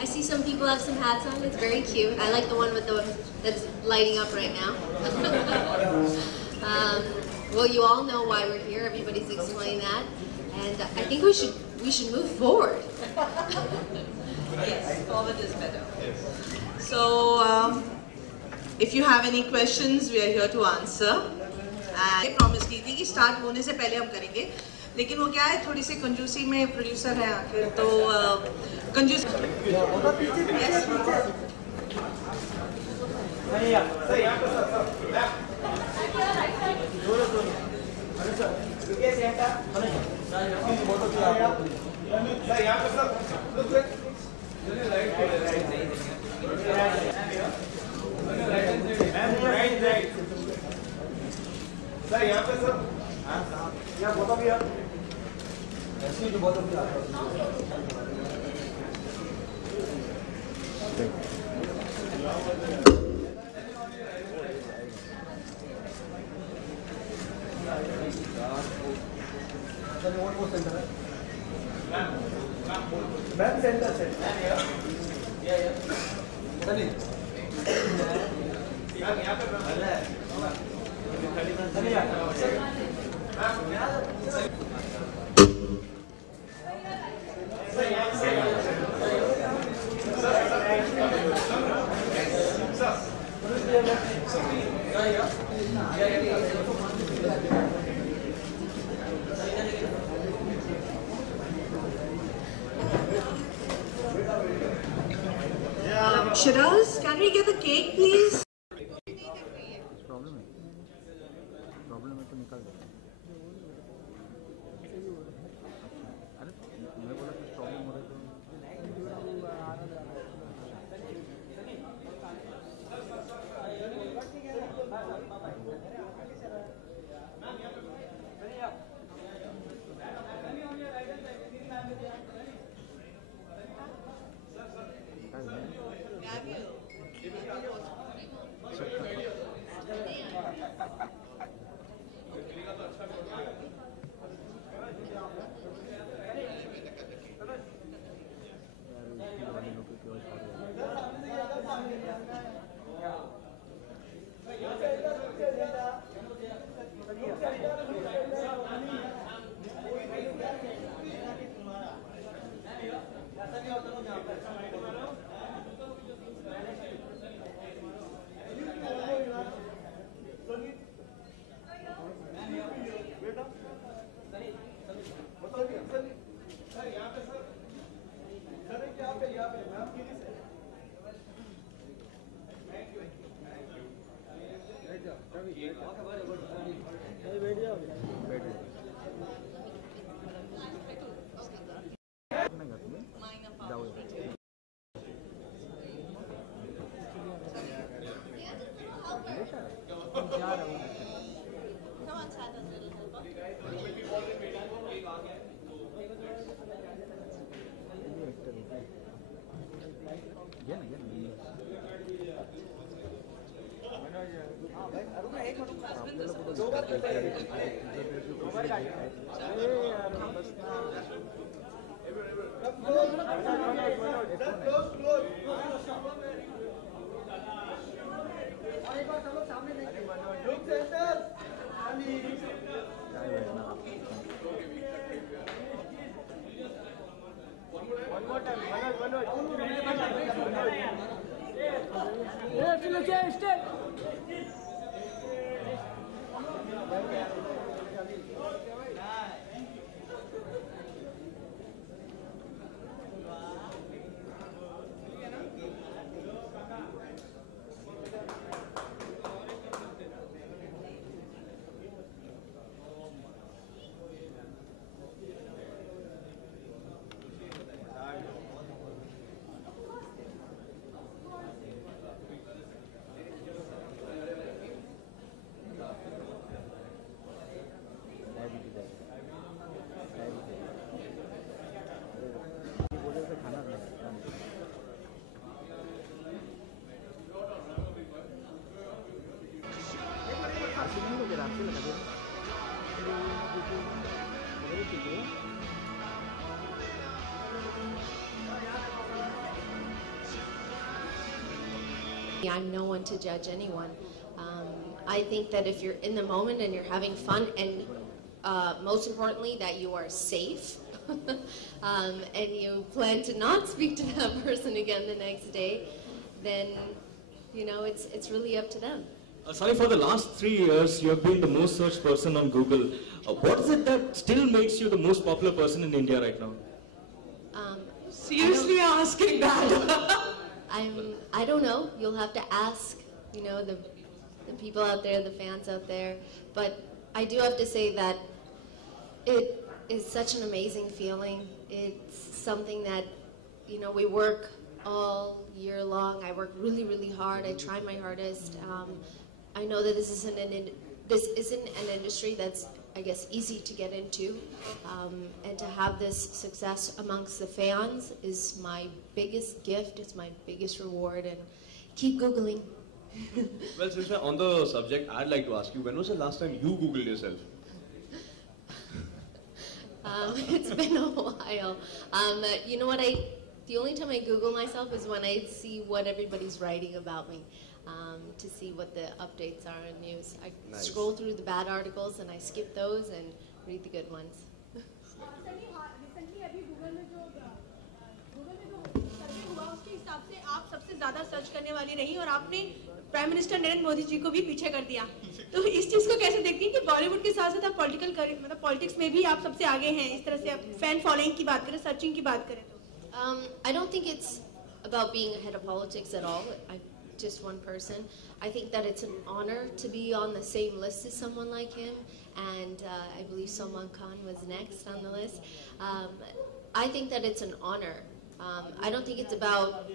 I see some people have some hats on. It's very cute. I like the one with the that's lighting up right now. Well, you all know why we're here. Everybody's explained that, and I think we should move forward. Yes, forward is better. So, if you have any questions, we are here to answer. I promise की थी कि start होने से पहले हम करेंगे, लेकिन वो क्या है थोड़ी सी कंजूसी में प्रोड्यूसर है आखिर तो कंजूस सर यहाँ पे सर यहाँ बहुत अभी ऐसे जो बहुत अभी आता है मैम सेंटर से यहाँ पे Shiraz, can we get the cake, please? Problem है तो निकाल दो। अरे मैं बोला कुछ प्रॉब्लम हो रहा है I'm no one to judge anyone. I think that if you're in the moment and you're having fun, and most importantly, that you are safe, and you plan to not speak to that person again the next day, then, you know, it's really up to them. Sorry, for the last 3 years, you have been the most searched person on Google. What is it that still makes you the most popular person in India right now? Seriously asking that? I don't know. You'll have to ask, you know, the people out there, the fans out there. But I do have to say that it is such an amazing feeling. It's something that, you know, we work all year long. I work really, really hard. I try my hardest. I know that this isn't an industry that's, I guess, easy to get into, and to have this success amongst the fans is my biggest gift. It's my biggest reward, and keep Googling. Well, since we're on the subject, I'd like to ask you, when was the last time you Googled yourself? It's been a while. You know what? The only time I Google myself is when I see what everybody's writing about me. To see what the updates are in news. I scroll through the bad articles and I skip those and read the good ones. Recently अभी Google में जो सर्वे हुआ उसके हिसाब से आप सबसे ज्यादा सर्च करने वाली रही और आपने प्राइम मिनिस्टर नरेंद्र मोदी जी को भी पीछे कर दिया। तो इस चीज को कैसे देखती हैं कि बॉलीवुड के साथ साथ आप मतलब पॉलिटिक्स में भी आप सबसे आगे हैं, इस तरह से आप फैन फॉलोइंग की बात करें, सर्चिंग की बात करें तो? I don't think it's about being ahead of politics at all. I'm just one person. I think that it's an honor to be on the same list as someone like him, and I believe Salman Khan was next on the list. I think that it's an honor. I don't think it's about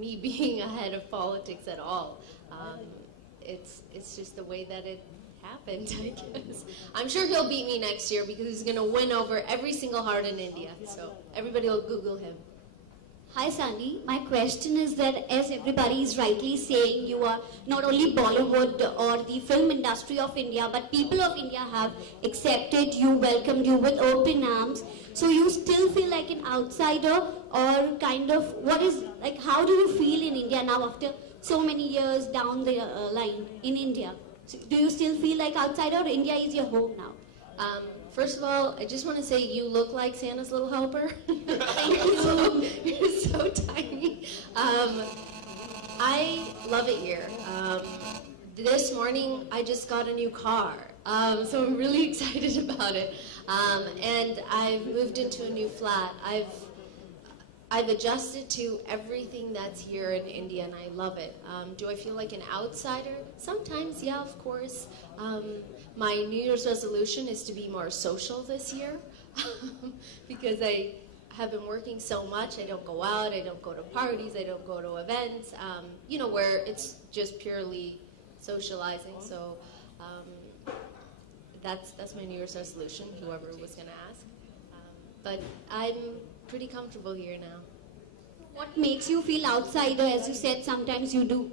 me being ahead of politics at all. It's just the way that it happened, I guess. I'm sure he'll beat me next year because he's going to win over every single heart in India. So everybody will Google him. Hi Sandy, my question is that as everybody is rightly saying, you are not only Bollywood or the film industry of India, but people of India have accepted you, welcomed you with open arms. So you still feel like an outsider, or kind of, how do you feel in India now after so many years down the line in India? So do you still feel like outsider, or India is your home now? First of all, I just want to say you look like Santa's little helper. Thank you. You're so tiny. I love it here. This morning, I just got a new car, so I'm really excited about it. And I've moved into a new flat. I've adjusted to everything that's here in India, and I love it. Do I feel like an outsider? Sometimes, yeah, of course. My New Year's resolution is to be more social this year because I have been working so much. I don't go out, I don't go to parties, I don't go to events, you know, where it's just purely socializing. So that's my New Year's resolution, whoever was going to ask. But I'm pretty comfortable here now. What makes you feel outsider? As you said, sometimes you do.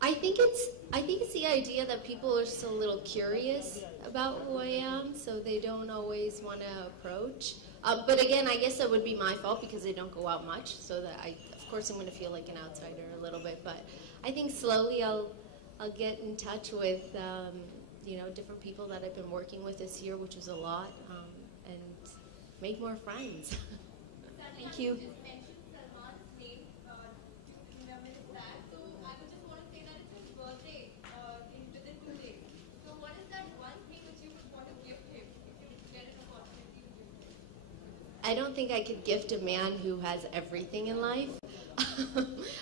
I think it's the idea that people are just a little curious about who I am, so they don't always want to approach. But again, I guess that would be my fault because I don't go out much, so that of course I'm going to feel like an outsider a little bit. But I think slowly I'll get in touch with you know, different people that I've been working with this year, which is a lot, and make more friends. Thank you. I don't think I could gift a man who has everything in life.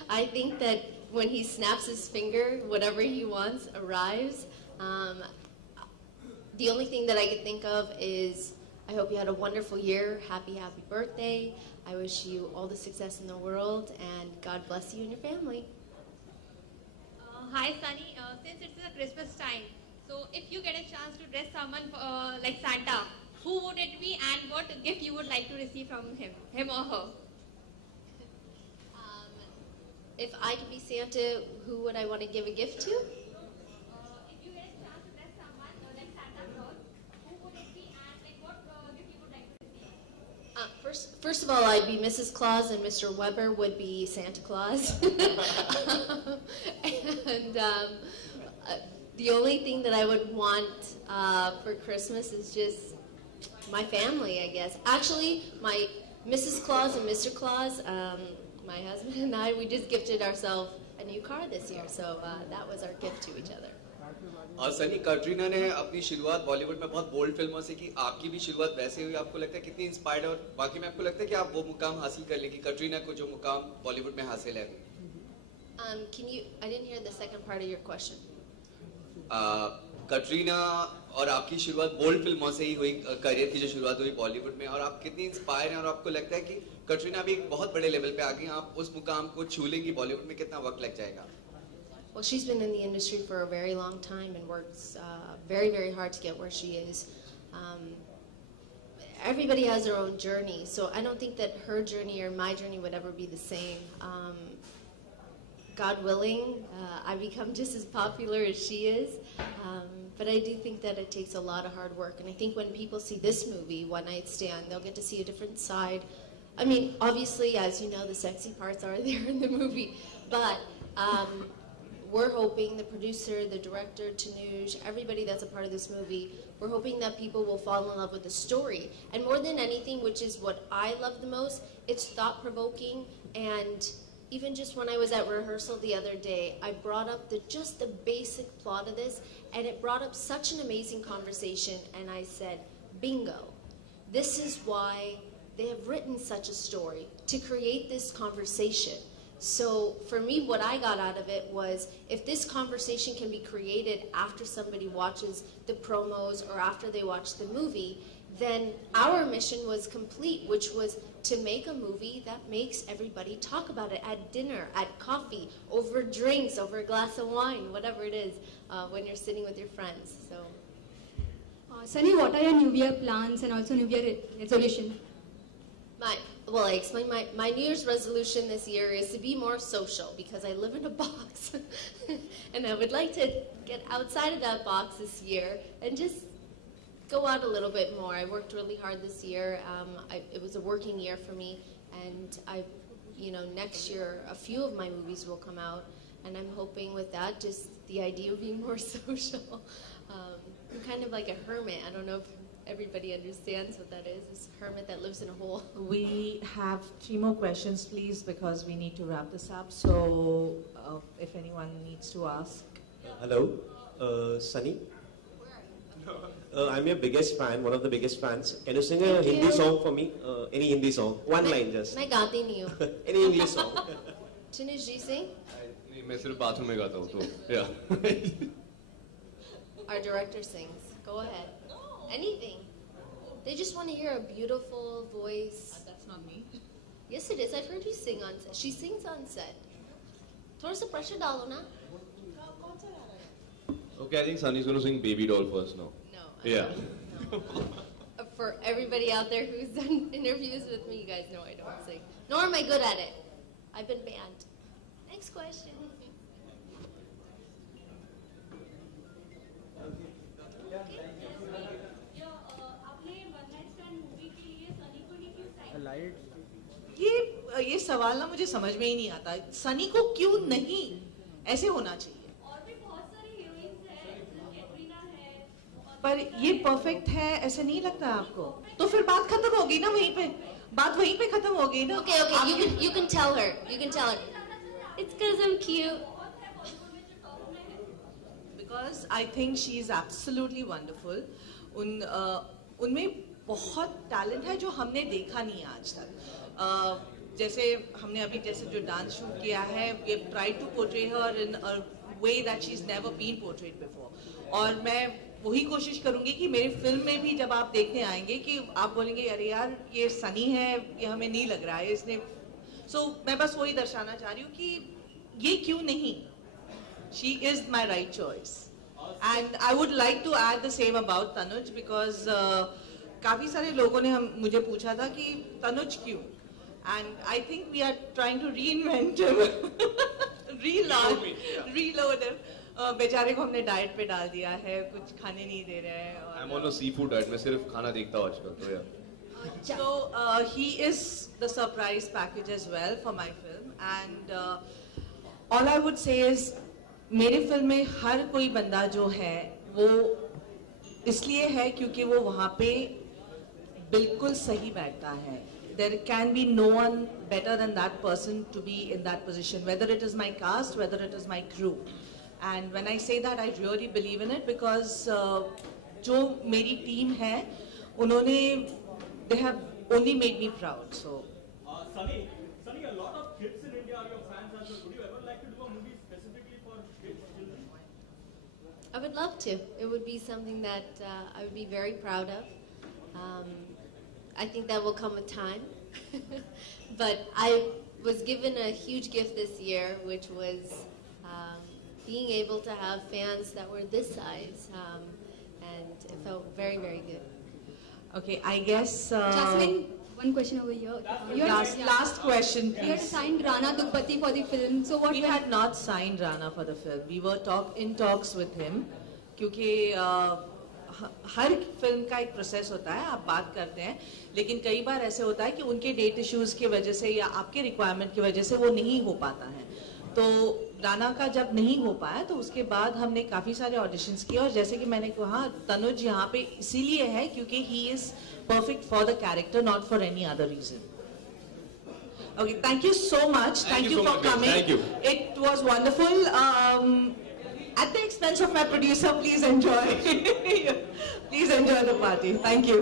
I think that when he snaps his finger, whatever he wants arrives. The only thing that I could think of is, I hope you had a wonderful year. Happy, happy birthday. I wish you all the success in the world, and God bless you and your family. Hi Sunny, since it's a Christmas time, so if you get a chance to dress someone like Santa, who would it be and what gift you would like to receive from him or her? If I could be Santa, who would I want to give a gift to? If you get a chance to dress someone like Santa Claus, who would it be and what gift you would like to receive? First First of all, I'd be Mrs. Claus and Mr. Weber would be Santa Claus. And the only thing that I would want for Christmas is just my family, I guess. Actually, my Mrs. Claus and Mr. Claus, my husband and I, we just gifted ourselves a new car this year. So that was our gift to each other. और सनी, कटरीना ने अपनी शुरुआत बॉलीवुड में बहुत bold फिल्मों से की, आपकी भी शुरुआत वैसे हुई, आपको लगता है कितनी इंस्पायर्ड है, और बाकी में आपको लगता है कि आप वो मुकाम हासिल कर लेंगी, कटरीना को जो मुकाम बॉलीवुड में हासिल है? Can you? I didn't hear the second part of your question. Katrina और आपकी शुरुआत बोल्ड फिल्मों से ही हुई, करियर की जो शुरुआत हुई बॉलीवुड में, और आप कितनी इंस्पायर हैं, और आपको लगता है कि कटरीना भी एक बहुत बड़े लेवल पे आ गई, आप उस मुकाम को छू लेंगी, बॉलीवुड में कितना वक्त लग जाएगा? Well, she's been in the industry for a very long time and works very, very hard to get where she is. Everybody has their own journey, so I don't think that her journey or my journey would ever be the same. God willing, I become just as popular as she is, but I do think that it takes a lot of hard work, and I think when people see this movie, One Night Stand, they'll get to see a different side. I mean, obviously, as you know, the sexy parts are there in the movie, but we're hoping, the producer, the director, Tanuj, everybody that's a part of this movie, we're hoping that people will fall in love with the story. And more than anything, which is what I love the most, it's thought-provoking. And even just when I was at rehearsal the other day, I brought up just the basic plot of this, and it brought up such an amazing conversation. And I said, bingo, this is why they have written such a story, to create this conversation. So for me, what I got out of it was, if this conversation can be created after somebody watches the promos or after they watch the movie, then our mission was complete, which was to make a movie that makes everybody talk about it at dinner, at coffee, over drinks, over a glass of wine, whatever it is, when you're sitting with your friends. So, Sunny, what are your New Year plans and also New Year resolution? Well, I explained my New Year's resolution this year is to be more social, because I live in a box. And I would like to get outside of that box this year and just go out a little bit more. I worked really hard this year. It was a working year for me, and next year a few of my movies will come out, and I'm hoping with that, just the idea of being more social. I'm kind of like a hermit. I don't know if everybody understands what that is. This hermit that lives in a hole. We have 3 more questions, please, because we need to wrap this up. So, if anyone needs to ask. Hello, Sunny. I'm your biggest fan, one of the biggest fans. Can you sing a Hindi song for me? Any Hindi song? One line just. मैं गाती नहीं हूँ. Any English song? Tanuj, do you sing? मैं सिर्फ bathroom में गाता हूँ, तो yeah. Our director sings. Go ahead. Anything. They just want to hear a beautiful voice. That's not me. Yes, it is. I've heard you sing on set. She sings on set. थोड़ा सा pressure डालो ना. Okay, I think Sunny's going to sing Baby Doll first now. No. Yeah. No. For everybody out there who's done interviews with me, you guys know I don't sing. Nor am I good at it. I've been banned. Next question. ये सवाल ना मुझे समझ में ही नहीं आता, सनी को क्यों नहीं, ऐसे होना चाहिए। और भी बहुत सारी हीरोइंस हैं, कैटरीना है, पर ये परफेक्ट है ऐसे नहीं लगता आपको? तो फिर बात खत्म होगी ना वहीं पे, बात वहीं पे खत्म हो गई ना। Okay, you can tell her. You can tell her. It's because I'm cute. Because I think she is absolutely wonderful. उनमें बहुत टैलेंट है जो हमने देखा नहीं है आज तक। जैसे हमने अभी जैसे जो डांस शूट किया है, we have tried to portray her in a way that she's never been portrayed before. और मैं वही कोशिश करूंगी कि मेरी फिल्म में भी जब आप देखने आएंगे कि आप बोलेंगे अरे यार ये सनी है, ये हमें नहीं लग रहा है इसने। मैं बस वही दर्शाना चाह रही हूँ कि ये क्यों नहीं, she is my right choice. And I would like to add the same about Tanuj because काफी सारे लोगों ने मुझे पूछा था कि तनुज क्यों, and I think we are trying to reinvent him, reload him. बेचारे को हमने डाइट पे डाल दिया है, कुछ खाने नहीं दे रहे हैं। I'm on a seafood diet, मैं सिर्फ खाना देखता हूँ आजकल, तो यार। So he is the surprise package as well for my film, and all I would say is मेरे फिल्म में हर कोई बंदा जो है वो इसलिए है क्योंकि वो वहाँ पे बिल्कुल सही बैठता है. There can be no one better than that person to be in that position, whether it is my cast, whether it is my crew. And when I say that, I really believe in it because जो मेरी team है, उन्होंने they have only made me proud. So. Sunny, a lot of kids in India are your fans as well. Would you ever like to do a movie specifically for kids, children? I would love to. It would be something that I would be very proud of. I think that will come with time. But I was given a huge gift this year, which was being able to have fans that were this size. And it felt very, very good. Okay, I guess... Jasmine, one question over here. Last question, please. You had signed Rana Dugpati for the film. So what? We had not signed Rana for the film. We were in talks with him. क्योंकि हर film का एक process होता है, आप बात करते हैं, लेकिन कई बार ऐसे होता है कि उनके डेट इश्यूज की वजह से या आपके रिक्वायरमेंट की वजह से वो नहीं हो पाता है. तो राना का जब नहीं हो पाया तो उसके बाद हमने काफ़ी सारे ऑडिशंस किए और जैसे कि मैंने कहा तनुज यहाँ पे इसीलिए है क्योंकि he is perfect for the character, not for any other reason. Okay, thank you so much. Thank you for coming. Thank you. It was wonderful. At the expense of my producer, please enjoy. Please enjoy the party. Thank you.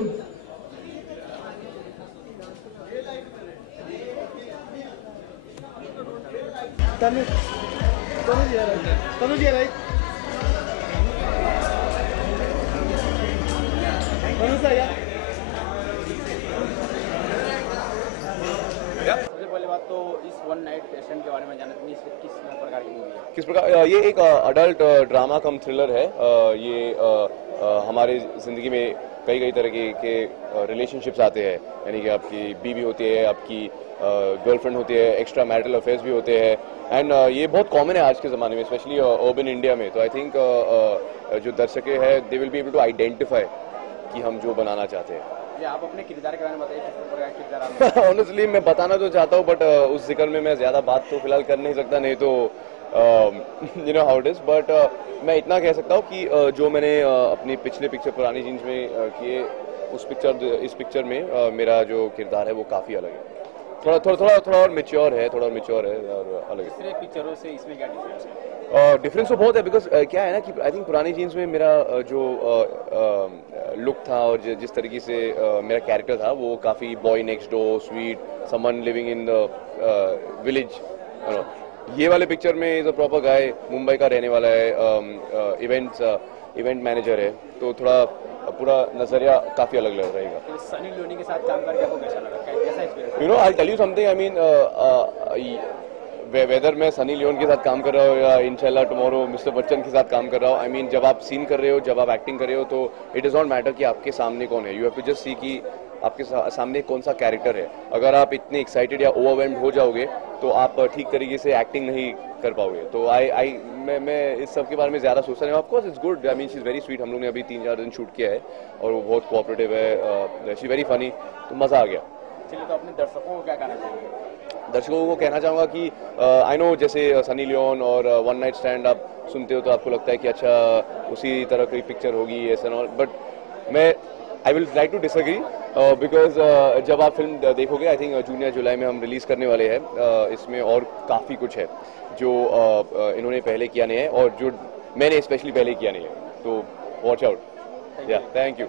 Tanuj here, right? Tanuj sir, yeah. सबसे पहले बात तो इस one night stand के बारे में जानना चाहिए, किस प्रकार की मूवी है? किस प्रकार? ये एक अडल्ट ड्रामा कम थ्रिलर है. ये हमारे ज़िंदगी में कई तरह के रिलेशनशिप्स आते हैं, यानी कि आपकी बीवी होती है, आपकी गर्लफ्रेंड होती है, एक्स्ट्रा मैरिटल अफेयर्स भी होते हैं. एंड ये बहुत कॉमन है आज के ज़माने में, स्पेशली अर्बन इंडिया में. तो आई थिंक जो दर्शक है they will be able to identify कि हम जो बनाना चाहते हैं. ये आप अपने किरदार के बारे में बताइए, किस प्रकार का किरदार आप? ऑनेस्टली मैं बताना तो चाहता हूँ, बट उस जिक्र में मैं ज़्यादा बात तो फिलहाल कर नहीं सकता, नहीं तो you know how it is. But मैं इतना कह सकता हूँ कि जो मैंने अपनी पिछले पिक्चर पुरानी जीन्स में किए इस पिक्चर में मेरा जो किरदार है वो काफ़ी अलग है. थोड़ा और मैच्योर है, और अलग है. दूसरे पिक्चरों से इसमें क्या डिफरेंस है? डिफरेंस तो बहुत है, बिकॉज क्या है ना कि आई थिंक पुरानी जीन्स में मेरा जो लुक था और जिस तरीके से मेरा कैरेक्टर था वो काफ़ी boy next door, sweet, someone living in the village. ये वाले पिक्चर में इज अ प्रॉपर गाय, मुंबई का रहने वाला है, इवेंट मैनेजर है, तो थोड़ा पूरा नजरिया काफ़ी अलग रहेगा. सनी लियोनी के साथ काम करके आपको कैसा लगा? कैसा experience? You know I tell you something, I mean whether मैं सनी लियोन के साथ काम कर रहा हूँ या इंशाल्लाह टुमारो मिस्टर बच्चन के साथ काम कर रहा हूँ, आई मीन जब आप सीन कर रहे हो, जब आप एक्टिंग कर रहे हो, तो इट इज़ नॉट मैटर कि आपके सामने कौन है. You have to just see कि आपके सामने कौन सा कैरेक्टर है. अगर आप इतने एक्साइटेड या ओवरवेल्म्ड हो जाओगे तो आप ठीक तरीके से एक्टिंग नहीं कर पाओगे. तो मैं इस सब के बारे में ज़्यादा सोचता नहीं. Of course it's good, I mean she is very sweet. हम लोग ने अभी 3-4 दिन शूट किया है और वो बहुत कोऑपरेटिव है, शी वेरी फनी, तो मज़ा आ गया. चलिए, तो अपने दर्शकों को क्या कहना चाहिए? दर्शकों को कहना चाहूँगा कि आई नो जैसे सनी लियोन और वन नाइट स्टैंड आप सुनते हो तो आपको लगता है कि अच्छा उसी तरह की पिक्चर होगी ऐसा नॉट, बट मैं I will like to disagree because जब आप फिल्म देखोगे, आई थिंक जून या जुलाई में हम रिलीज़ करने वाले हैं, इसमें और काफ़ी कुछ है जो इन्होंने पहले किया नहीं है और जो मैंने स्पेशली पहले किया नहीं है. तो वॉच आउट. या थैंक यू.